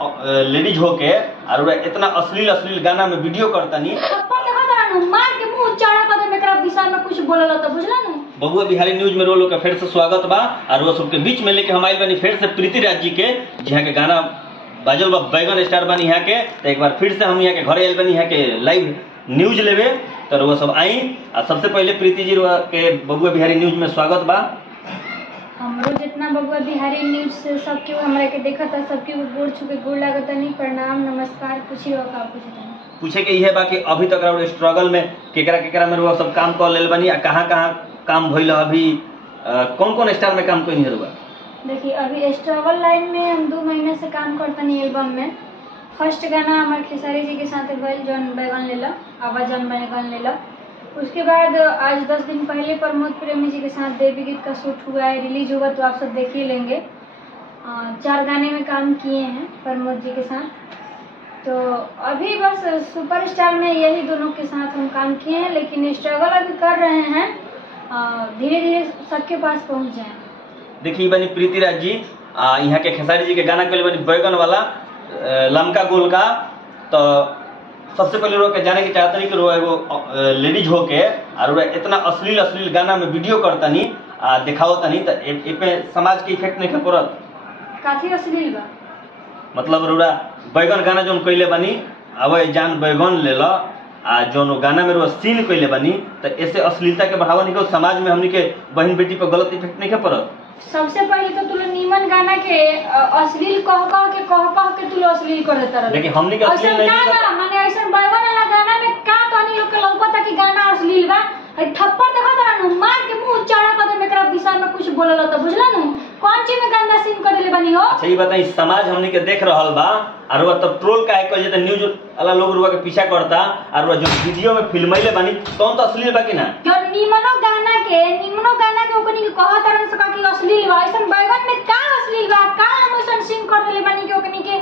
Ladies होके और इतना अश्लील अश्लील गाना में वीडियो करतनी मार के मुंह चढ़ा कर एकरा विषय में कुछ बोलल त बुझला न। बबुआ बिहारी न्यूज में रोलो का फिर से स्वागत बा और वो सबके बीच में लेके हम आइल बनी फिर से प्रीति राज जी के जहाँ के गाना बाजल बा बैगन स्टार बनी यहाँ के। तो एक बार फिर से हम यहाँ के घर आइल बनी यहाँ के लाइव न्यूज लेवे तो वो सब आई। और सबसे पहले प्रीति जी के बबुआ बिहारी न्यूज में स्वागत बा। हमरो जितना बबुआ बिहारी न्यूज से सबके हमरा के देखा था सबके गोड़ छुके गोड़ लागत नहीं प्रणाम नमस्कार पूछी हो का पूछे के यह बा कि अभी तक स्ट्रगल में केकरा में रुआ सब काम कर लेल बनी कहाँ काम भइल अभी कौन स्टार में काम कोई नहीं रुआ। देखिए अभी स्ट्रगल लाइन में हम 2 महीने से काम करतनी एल्बम में। फर्स्ट गाना हमारे खेसारी जी के साथ भइल जौन बैगन लेला आवाज जौन बैगन लेला। उसके बाद आज 10 दिन पहले प्रमोद प्रेमी जी के साथ देवी गीत का शूट हुआ है रिलीज होगा तो आप सब देख ही लेंगे। 4 गाने में काम किए हैं प्रमोद जी के साथ। तो अभी बस सुपरस्टार में यही दोनों के साथ हम काम किए हैं लेकिन स्ट्रगल अभी कर रहे हैं धीरे धीरे सबके पास पहुंच जाए। देखिए बनी प्रीति राज जी यहाँ के खेसारी जी के गाना के लिए बनी बैगन वाला लमका गोल का। तो सबसे पहले रोक के जाने की चाहते नहीं कि रो एगो लेडीज होके और इतना अश्लील अश्लील गाना में वीडियो करतनी दिखावतनी तो ए समाज के इफेक्ट नहीं पड़त काफी अश्लील बा मतलब रुड़ा बैगन गाना जो कैले बनी अब जान बैगन ले लो जो गाना में रुआ सीन कैले बनी तो ऐसे अश्लीलता के बढ़ावा निकल समाज में हमनी के बहन बेटी पर गलत इफेक्ट नहीं पड़त। सबसे पहले तो तुम नीमन गाना के अश्लील कह के तुम अश्लील कर देता रहे लेकिन हमनी के अश्लील नहीं माने ऐसा बैगन वाला गाना में का तनी लोग के लगता कि गाना अश्लील बा थप्पड़ देखा तारा मार के मुंह चढ़ा कर एकरा विषय में कुछ बोलल त बुझला न कौन चीज में गंदा सीन कर देले बनी हो। अच्छा ये बताई समाज हमनी के देख रहल बा और वो तब ट्रोल काहे कर जेते न्यूज वाला लोग रुआ के पीछा करता और वो जो वीडियो में फिल्मैले बनी कौन तो अश्लील बा कि ना जो निमनो गाना के ओकनी के कहा तरन से का कि अश्लील बा ऐसन बैगन में का अश्लील बा का इमोशन सीन कर देले बनी के ओकनी के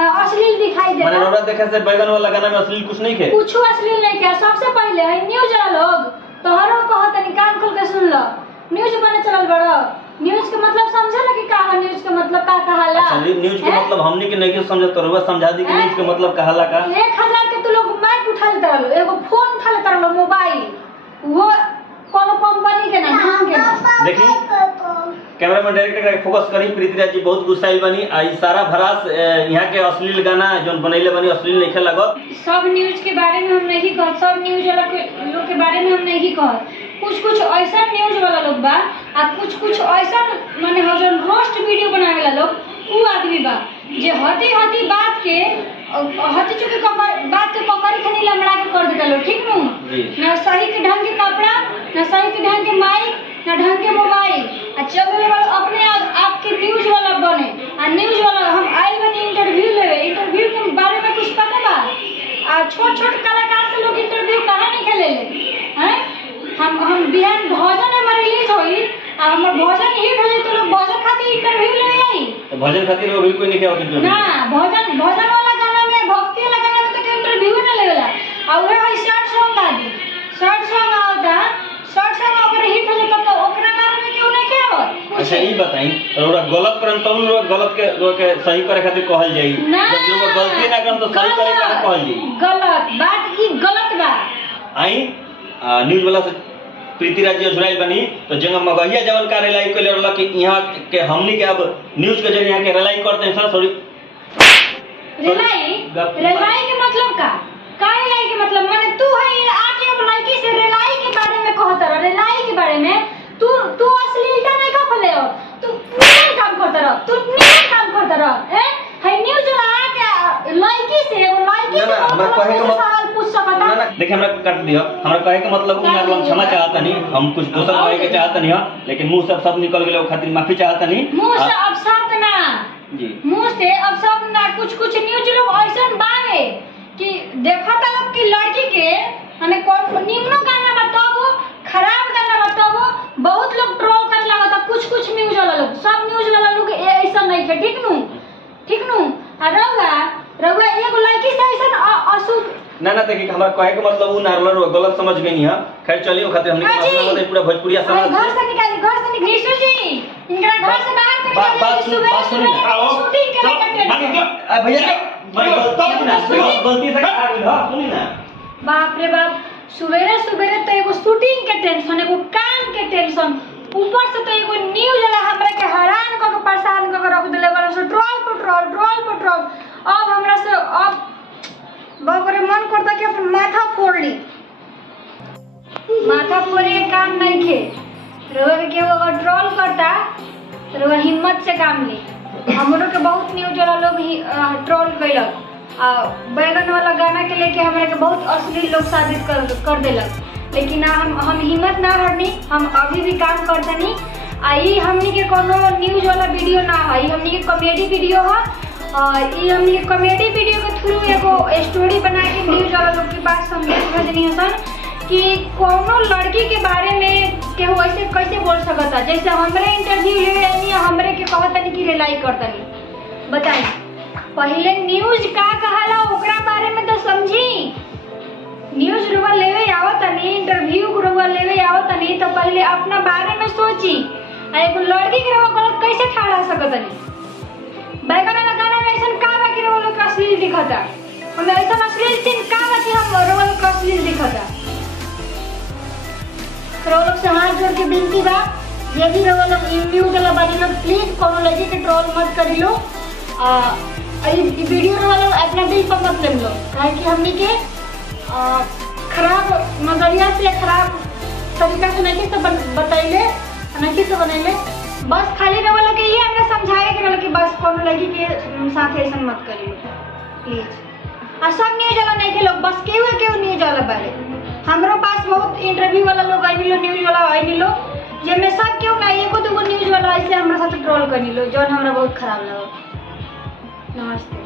अश्लील दिखाई दे। माने रोड़ा देखे से बैगन वाला गाना में अश्लील कुछ नहीं के कुछ अश्लील नहीं के। सबसे पहले है न्यूज वाला लोग तोहरो कहत नहीं कान खोल के सुन लो न्यूज बने चलल बड़ो न्यूज के मतलब समझला कि का है न्यूज के मतलब का कहाला। अच्छा न्यूज के मतलब हमनी के नहीं समझत तो समझा दी कि न्यूज के मतलब कहाला का 1000 के तो लोग माइक उठा लेता रहो एगो फोन उठा लेता रहो मोबाइल वो कोनो कंपनी के नहीं के। देखी कैमरामैन डायरेक्टर का फोकस करी प्रीति राज जी बहुत गुस्साइल बनी आई सारा भरास यहाँ के अश्लील गाना जो बनैले बनी अश्लील नहीं लगत। सब न्यूज के बारे में हम नहीं कहत सब न्यूज वाला लोग के बारे में हम नहीं कहत कुछ ऐसा न्यूज वाला लोग बा आ कुछ ऐसा माने हजन रोस्ट वीडियो बनावे वाला लोग उ आदमी बा जे हती बात के हती चुके बात के कमरी खनी लमड़ा के कर देता लोग ठीक नु ना सही के ढंग के कपड़ा ना सही के ढंग के माइक ना ढंग के मोबाइल आ चलने वाला अपने आपके न्यूज वाला बने आ न्यूज वाला हम आइल बनी इंटरव्यू के बारे में कुछ पता बा आ छोट कलाकार से लोग इंटरव्यू कहां नहीं खेले हैं हम बिहान भोजन में रिलीज होई आ हमर भोजन हिट हो जाई तो लोग भोजन खातिर इंटरव्यू ले आई तो भोजन खातिर वो भी कोई नहीं के होत ना भोजन वाला गाना में भक्ति वाला गाना में तो इंटरव्यू ना लेवेला आ उहे है शॉर्ट सॉन्ग आदि शॉर्ट सॉन्ग आवता शॉर्ट सॉन्ग अगर हिट हो जाता तो ओकरा बारे में क्यों नहीं के हो। अच्छा ये बताई रोड़ा गलत करन तो लोग गलत के सही करे खातिर कहल जाई जब लोग गलती ना करन तो सही करे का कहल जाई गलत बात की गलत बा। आई न्यूज वाला से प्रीति राज जी जुड़ाइल बनी तो जंग मगहिया जवन का रिलाई के लेला कि यहाँ के हमनी के अब न्यूज के जरिए यहाँ के रिलाई करते हैं सॉरी रिलाई के मतलब का रिलाई के मतलब माने तू है आके अब लड़की से रिलाई के बारे में कहत रह रिलाई के बारे में तू अश्लीलता नहीं का फले हो तू नहीं काम करता रह तू नहीं काम करता रह है न्यूज वाला के लड़की से वो लड़की से हमरा कहे के सवाल पूछ सकता ना देखिए हमरा काट दियो हमरा कहे के मतलब उ ना क्षमा चाहता नहीं हम कुछ दूसरा कहे के चाहता नहीं लेकिन मुंह से सब निकल गेले खातिर माफी चाहता नहीं मुंह से अब शब्द ना जी मुंह से अब सब ना कुछ न्यूज लोग ऐसन बावे कि देखता लोग की लड़की के माने कौन निम्नो गाना बताओ खराब गाना बताओ बहुत लोग ट्रोल कर लगता कुछ न्यूज वाला लोग सब न्यूज वाला लोग ऐसा नहीं के ठीक नु आ रउआ एगो लड़की से ऐसा अशुद्ध ना देखिए हमरा कहे के मतलब उ नारलर गलत समझ गई है। खैर चलिए खातिर हमने मतलब पूरा भोजपुरिया समाज घर से निकाली निशु जी इनका घर से बाहर निकाली बात सुन शूटिंग के भैया गलती से खा गई हां सुनी ना। बाप रे बाप, सुबेरे सुबेरे तो एगो शूटिंग के टेंशन, एगो काम के टेंशन, ऊपर से तो एगो न्यूज वाला हमरा के हैरान क के परेशान क के रख देले वाला से ट्रोल पेट्रोल। अब हमरा से अब बाप रे मन करता कि अपन माथा फोड़ ली। माथा फोड़े के काम नहीं खे, रोग के वो ट्रोल करता तो वो हिम्मत से काम ली। हमरो के बहुत न्यूज वाला लोग ही ट्रोल कैलक, बैगन वाला गाना के लेके हमरा के बहुत अश्लील लोग साबित कर देलक, लेकिन हम हिम्मत ना हारनी, हम अभी भी काम करतनी। आई हमनी के कोनो न्यूज वाला वीडियो ना है, हमनी के कॉमेडी वीडियो है। ई हमनी के कॉमेडी वीडियो के थ्रू एगो स्टोरी बना के न्यूज वाला लोग के पास संदेश भेजनी है सन कि कोनो लड़की के बारे में केहू ऐसे कैसे बोल सकता। जैसे हमरे इंटरव्यू ले लेनी, हमरे के कहतनी कि रिलाई करतनी। बताई पहले न्यूज का कहला ओकरा बारे में तो समझी। न्यूज रुआ लेवे आवतनी, इंटरव्यू रुआ लेवे आवतनी तो पहले अपना बारे में सोची। एगो लड़की के रुआ गलत कैसे ठहरा सकतनी? बैगन वाला गाना में ऐसा का बा कि रुआ लोग अश्लील दिखता? हमें ऐसा अश्लील सीन का बा कि हम रुआ लोग अश्लील दिखता? रुआ लोग से हाथ जोड़ के विनती बा, ये भी रुआ लोग न्यूज वाला बारे में प्लीज कोनो लड़की के ट्रोल मत करी लो। वीडियो वाला अपना दिल पर मत ले लो, कि हमनी के खराब नजरिया से खराब तरीका से नहीं तो बतैले नहीं तो बनैले। बस खाली रहो के ये हमरा समझाए के रहो कि बस कोनो लड़की के साथ ऐसा मत करियो प्लीज। और सब न्यूज वाला नहीं के लोग, बस केहू न्यूज वाला बारे। हमरो पास बहुत इंटरव्यू वाला लोग आई लो, न्यूज वाला आई लो, जेमे सब केहू ना एगो दूगो न्यूज वाला ऐसे हमरा साथ ट्रोल कर लो, जो हमरा बहुत खराब लगा। नमस्ते।